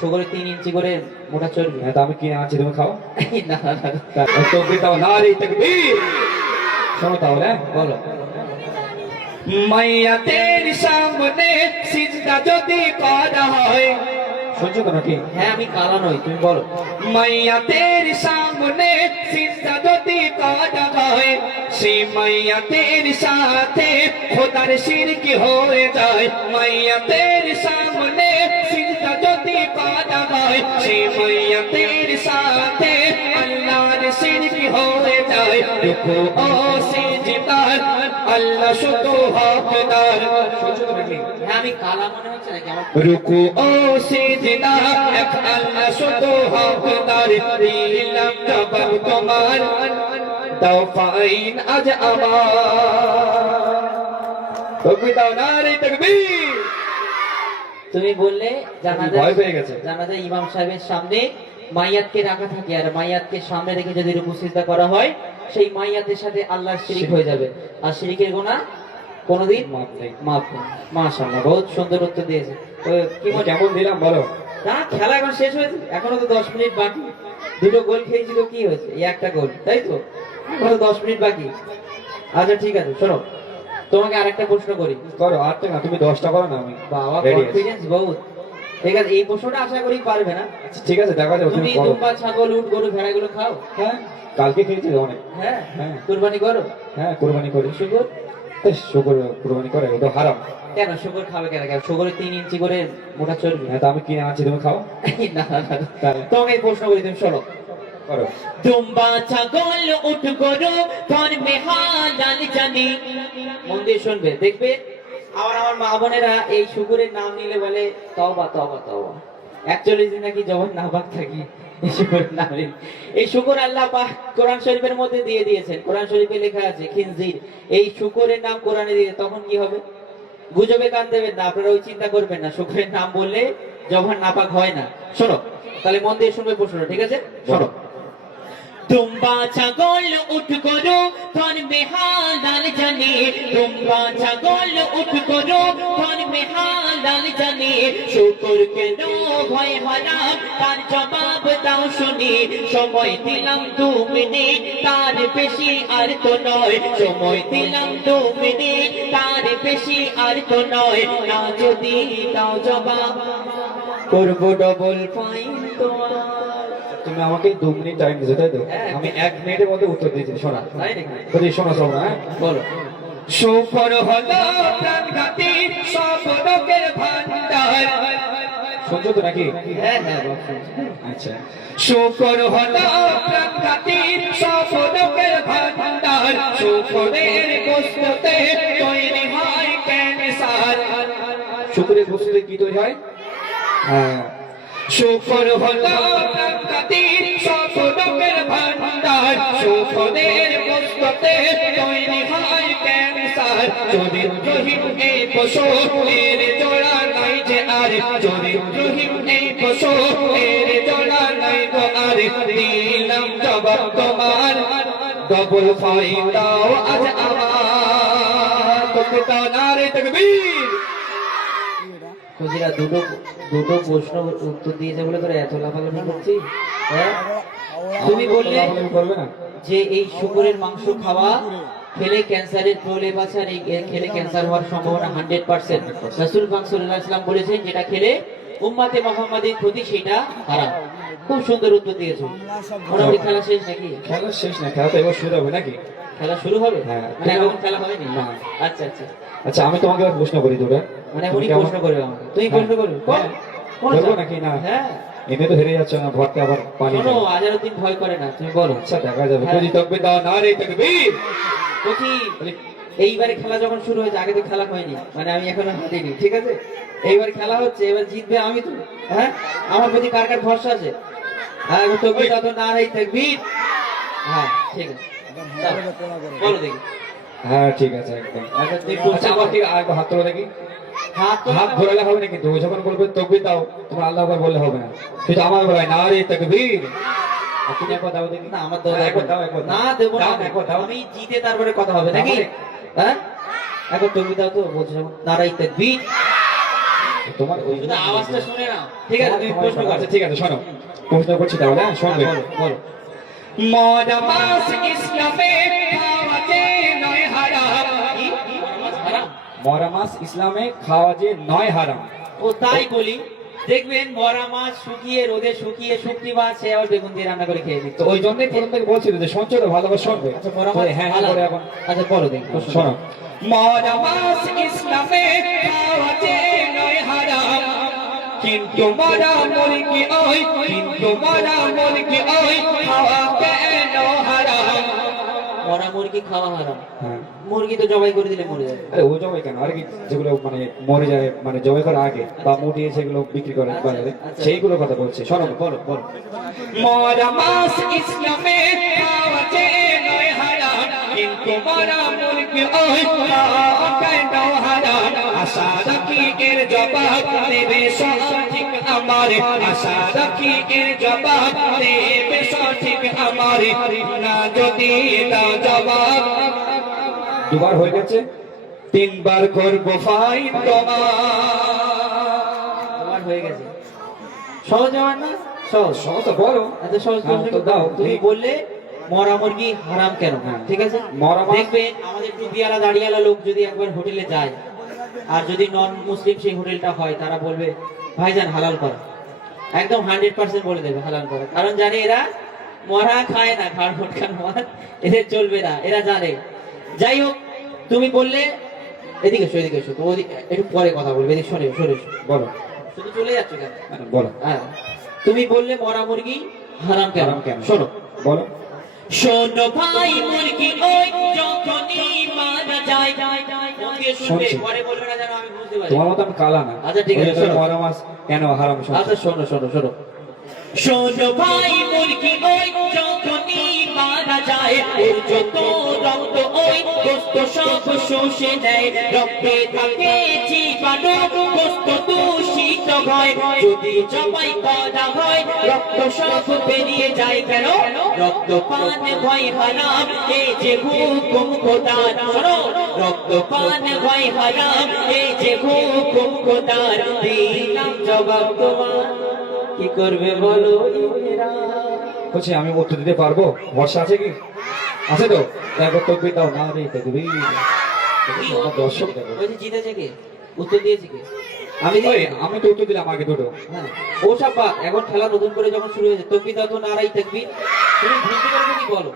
সুগারে 3 ইঞ্চি করে মোটা চর্বি। হ্যাঁ, তো আমি কিনে আনছি, তুমি খাও। না না না, তকবীর দাও, নারে তাকবীর। শোনো তাহলে, বলো। মাইয়াতের সামনে সিজদা যদি করা হয়, শুনছো তো নাকি? হ্যাঁ আমি কালা নই, তুমি বলো। মাইয়াতের সামনে সিজদা যদি করা হয়, সেই মাইয়াতের সাথে খোদার শিরক হয়ে যায়। মাইয়াতের সামনে সিজদা যদি করা হয়, সেই মাইয়াতের সাথে আল্লাহর শিরক হয়ে যায়। রুকু ও সিজদার আল্লাহ শুধু হকদার। শুনছো তো নাকি? হ্যাঁ আমি কালা মনে হচ্ছে নাকি আমার? রুকু ও সিজদা এক আল্লাহ শুধু হকদার। দিলাম জবাব তোমার, দাও ফাইন আজ আমার। তকবীর দাও, নারে তাকবীর। তুমি বললে ভয় পেয়ে গেছে। জানাজা ইমাম সাহেবের সামনে মাইয়াতকে রাখা থাকে, আর মাইয়াতকে সামনে রেখে যদি রুকু সিজদা করা হয়, সেই মাইয়াতের সাথে আল্লাহর শিরিক হয়ে যাবে, আর শিরিকের গুনাহ কোনোদিন মাপ নেই। মাফ নেই। মাশাআল্লাহ, বহুত সুন্দর উত্তর দিয়েছে। তো কি মনে, কেমন দিলাম বলো? না খেলা এখন শেষ হয়েছে, এখনো তো 10 মিনিট বাকি। দুটো গোল খেয়েছিল, কি হয়েছে? এই একটা গোল, তাই তো? এখনো 10 মিনিট বাকি। আচ্ছা ঠিক আছে, শোনো, তোমাকে আরেকটা প্রশ্ন করি। করো, আটটা না, তুমি 10টা করো না, আমি বাবা ready আছি। কনফিডেন্স বহুত। ঠিক আছে, এই প্রশ্নটা আশা করি পারবে না। আচ্ছা, ঠিক আছে, দেখা যাবে, তুমি তুমি করো। দুম্বা, ছাগল, উট, গরু, ভেড়াগুলো খাও? হ্যাঁ, কালকে খেয়েছি অনেক। হ্যাঁ হ্যাঁ। কুরবানি করো? হ্যাঁ, কুরবানি করি। শুকর? শুকর কুরবানি করে, ওটা হারাম। কেন শুকর খাবে কেন? কেন শুকরে 3 ইঞ্চি করে মোটা চর্বি। হ্যাঁ, তো আমি কিনে আনছি, তুমি খাও। না না না, তাহলে তোমাকে এই প্রশ্ন করি, তুমি শোনো। করো। দুম্বা, ছাগল, উট, গরু ধর্মে হালাল জানি। মন দিয়ে শুনবে, দেখবে আমার মা বোনেরা এই শুকুরের নাম নিলে বলে তওবা তওবা তওবা। 41 দিন নাকি জবান না পাক থাকি এই শুকুরের নাম নিলে। এই শুকুর আল্লাহ পাক কোরআন শরীফের মধ্যে দিয়ে দিয়েছেন। কোরআন শরীফে লেখা আছে খিনজির। এই শুকুরের নাম কোরআনে দিয়ে, তখন কি হবে? গুজবে কান দেবেন না, আপনারা ওই চিন্তা করবেন না। শুকুরের নাম বললে জবান নাপাক হয় না। শোনো তাহলে, মন দিয়ে শুনবে প্রশ্নটা, ঠিক আছে? শোনো। দুম্বা, ছাগল, উট, গরু ধর্মে হালাল জানি। দুম্বা, ছাগল, উট, গরু ধর্মে হালাল জানি। শুকর কেন ভয় হারাম, তার জবাব দাও শুনি। সময় দিলাম 2 মিনিট, তার বেশি আর তো নয়। সময় দিলাম 2 মিনিট, তার বেশি আর তো নয়। না যদি দাও জবাব, করবো ডবল ফাইন তোমার। তুমি আমাকে 2 মিনিট টাইম দিয়েছো, তাই তো? হ্যাঁ। আমি 1 মিনিটের মধ্যে উত্তর দিয়েছি। শোনা, তাই নাকি? যদি শোনো শোনো, হ্যাঁ বলো। শুকর হলো প্রাণঘাতী সব রোগের ভান্ডার। শুনছো তো নাকি? হ্যাঁ হ্যাঁ বাপ শুনছি। আচ্ছা। শুকর হলো প্রাণঘাতী সব রোগের ভান্ডার। শুকরের গোশতে তৈরি হয় ক্যান্সার। শুকরের গোশতে কি তৈরি হয়? হ্যাঁ। শুকর হলো প্রাণঘাতী সব রোগের ভান্ডার। শুকরের গোশতে তৈরি হয় ক্যান্সার। চরিত্রহীন এই পশু, এর জোড়া নাই যে আর। চরিত্রহীন এই পশু, এর জোড়া নাই গো আর। দিলাম জবাব তোমার, ডবল ফাইন দাও আজ আমার। তোকে দাও, নারে তাকবীর। খুশিরা দুটো প্রশ্ন উত্তর দিয়েছে বলে তোরা এত লাফালাফি করছিস? হ্যাঁ, তুমি বললে করবে না? যে এই শুকরের মাংস খাওয়া খেলে ক্যান্সারের প্রলেপ আছে, আর এই খেলে ক্যান্সার হওয়ার সম্ভাবনা 100%। রাসূল পাক সাল্লাল্লাহু আলাইহি ওয়াসাল্লাম বলেছেন যেটা খেলে উম্মতে মুহাম্মাদের ক্ষতি, সেটা হারাম। খুব সুন্দর উত্তর দিয়েছো। মোটামুটি খেলা শেষ নাকি? খেলা শেষ না, খেলা তো এবার শুরু হবে নাকি? খেলা শুরু হবে? হ্যাঁ। মানে এখন খেলা হয়নি? না। আচ্ছা আচ্ছা, আচ্ছা, আমি তোমাকে এবার প্রশ্ন করি তোরা। মানে উনি প্রশ্ন করবে আমাকে, তুমি প্রশ্ন করবে? হ্যাঁ। করবো নাকি না? হ্যাঁ। এমনি তো হেরে যাচ্ছ না, ভরতে আবার পানি শোনো, দাও। আজারউদ্দিন ভয় করে না, তুমি বলো। আচ্ছা, দেখা যাবে। হ্যাঁ। যদি তকবীর দাও, নারে তাকবীর। বলছি এইবারে খেলা যখন শুরু হয়েছে, আগে তো খেলা হয়নি, মানে আমি এখনো হাঁটিনি, ঠিক আছে? এইবার খেলা হচ্ছে, এবার জিতবে আমি তো। হ্যাঁ, আমার প্রতি কার কার ভরসা আছে? হ্যাঁ, এখন তকবীর দাও তো, নারে তাকবীর। হ্যাঁ ঠিক আছে, দাও, বলো দেখি। হ্যাঁ, ঠিক আছে, একদম। আচ্ছা তুই আচ্ছা, আমার ঠিক আর হাত তোলো দেখি। হাত ধরালে হবে না, কিন্তু যখন বলবে তকবীর দাও, তোমার আল্লাহু আকবার বললে হবে না, কিন্তু আমার বলাই নারে তাকবীর। আর তুমি একবার দাও দেখি। না, আমার দাও, একবার দাও, একবার দাও। না দেবো না, দাও, একবার দাও। আমি জিতে তারপরে কথা হবে নাকি? তাহলে? হ্যাঁ, এখন তুমি দাও তো, বলছো নারাই তাকবীর। তোমার ওই শুধু আওয়াজটা শুনে না, ঠিক আছে? তুমি প্রশ্ন করো। আচ্ছা ঠিক আছে, শোনো প্রশ্ন করছি তাহলে, হ্যাঁ শুনবে। বলো বলো। মরা মাছ ইসলামে খাওয়া যে নয় হারাম। হারাম? মরা মাছ ইসলামে খাওয়া যে নয় হারাম। ও তাই বলি, দেখবেন মরা মাছ শুকিয়ে রোদে শুকিয়ে শুকতি মাছ সে আবার বেগুন দিয়ে রান্না করে খেয়ে দিত। তো ওই জন্যই প্রথম থেকে বলছিল যে শুনছো তো ভালোভাবে শুনবে। আচ্ছা মরা মাছ, হ্যাঁ হ্যাঁ করে এখন আচ্ছা বলো দেখি। শোনো। মরা মাছ ইসলামে খাওয়া যে নয় হারাম, কিন্তু মরা মুরগি ওই, কিন্তু মরা মুরগি ওই খাওয়া কেন হারাম? মরা মুরগি খাওয়া হারাম? হ্যাঁ। মুরগি তো জবাই করে দিলে মরে যাবে। আরে ও জবাই কেন, আর কি যেগুলো মানে মরে যায়, মানে জবাই করার আগে বা মুটিয়ে সেগুলো বিক্রি করে বাজারে, সেইগুলো কথা বলছে। শোনো বলো বলো। মরা মাছ ইসলামে খাওয়া যে নয় হারাম, কিন্তু মরা মুরগি ওই খাওয়া কেন হারাম? আশা রাখি এর জবাব দেবে সঠিক আমার, আশা রাখি এর জবাব দেবে সঠিক আমার, না যদি দাও জবাব। দুবার হয়ে গেছে, তিনবার করবো ফাইন আমার হয়ে গেছে। সহজ আমার না? সহজ। সমস্যা বলো। আচ্ছা সহজ হ্যাঁ, প্রশ্ন তো দাও। তুমি বললে মরা মুরগি হারাম কেন? হ্যাঁ। ঠিক আছে। মরা মাছ- দেখবেন আমাদের টুপিওয়ালা দাড়িওয়ালা লোক যদি একবার হোটেলে যায়, আর যদি নন মুসলিম সেই হোটেলটা হয়, তারা বলবে ভাইজান হালাল করা। একদম 100% বলে দেবে হালাল করা, কারণ জানে এরা মরা খায় না, ঘাড় ফটকার মাছ এদের চলবে না, এরা জানে। যাই হোক, তুমি বললে এদিকে এসো, এদিকে এসো, তো একটু পরে কথা বলবে, এদিকে সরে সরে এসো। বলো। শুধু চলে যাচ্ছ কেন? বলো হ্যাঁ, তুমি বললে মরা মুরগি হারাম কেন? হারাম কেন? শোনো বলো। শোনো ভাই, মুরগি ওই যখনই মারা যায়, মন দিয়ে শুনবে, শুনছি। পরে বলবে না যেন আমি বুঝতে পারি। তোমার মতো আমি কালা না। আচ্ছা, ঠিক আছে, ওই জন্য শোনো। মরা মাছ কেন হারাম শুনছি। আচ্ছা শোনো শোনো শোনো। শোনো ভাই, মুরগি ওই যখনই মারা যায়, ওর যত রক্ত ওই গোস্ত সব শুষে নেয়, রক্তে থাকে জীবাণু, গোস্ত দূষিত হয়, যদি জবাই করা হয় রক্ত সব বেরিয়ে যায় কেন? রক্ত পান ভয় হারাম, এই যে হুকুম খোদার। শোনো, রক্ত পান ভয় হারাম, এই যে হুকুম খোদার। দিলাম জবাব তোমার, কি করবে বলো এরা? বলছি আমি উত্তর দিতে পারবো? ভরসা আছে কি? আছে তো? দেখো তকবীর দাও না রে তকবীর। কি আমার দর্শক দেখো। ওই যে জিতেছে কে? উত্তর দিয়েছে কে? আমি ওই, দিই। আমি তো উত্তর দিলাম আগে দুটো। হ্যাঁ, ও সব বাদ। এখন খেলা নতুন করে যখন শুরু হয়েছে, তকবীর দাও তো নারাই তকবীর। তুমি ভুলতে পারবে কি বলো?